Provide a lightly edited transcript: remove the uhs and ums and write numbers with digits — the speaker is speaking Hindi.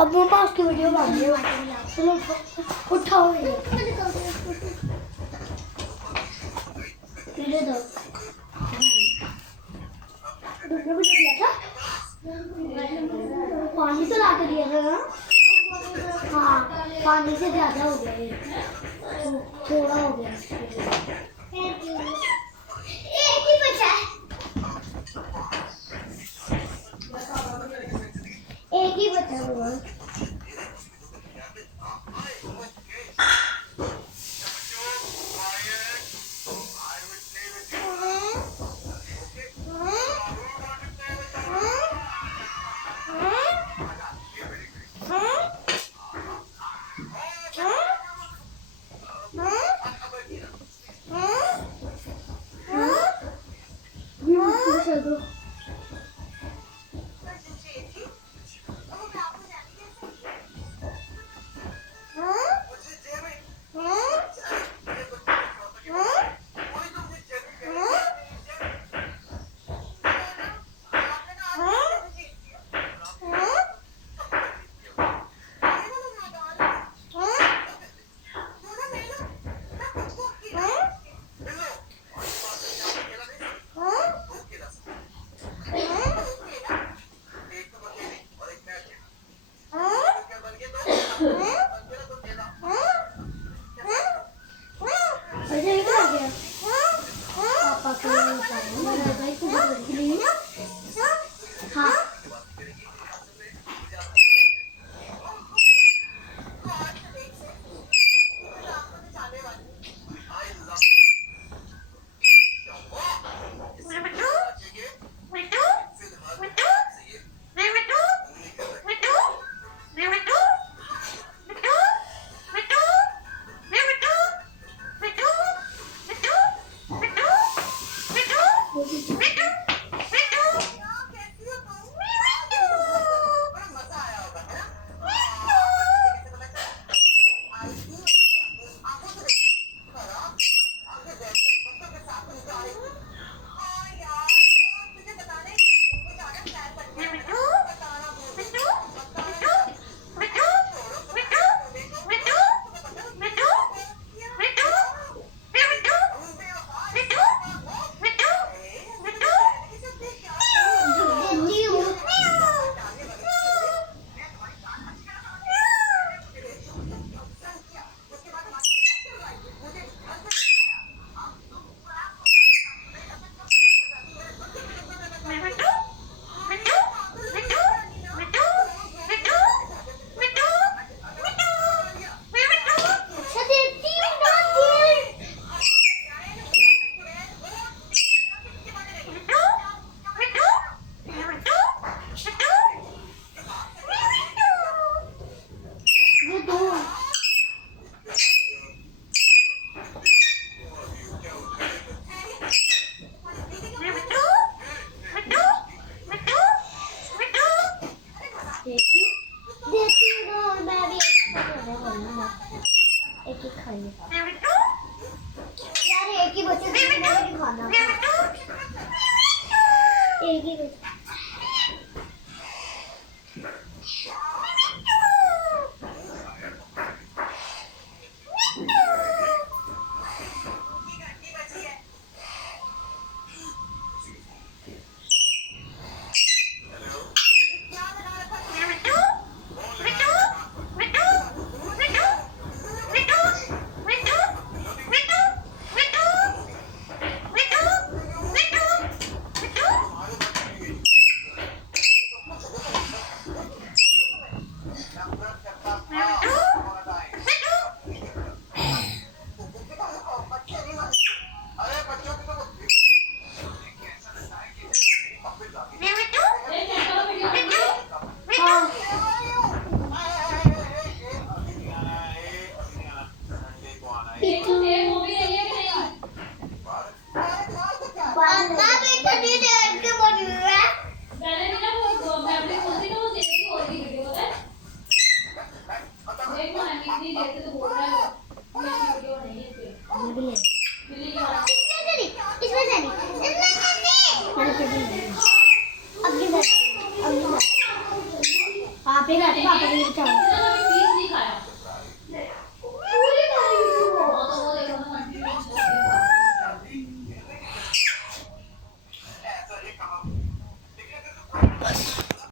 अब मम्मा उसकी वीडियो बना रही है। चलो उठाओ ये दो दूसरा भी दिया था। पानी तो ला के दिया था ना। हाँ पानी से ज़्यादा हो गया ये, थोड़ा हो गया। एक ही बचा है, एक ही बचा हुआ। एक ही खाने का यार, एक ही बच्चे खाना एक ही बच्चे। पापा के लिए बचाओ।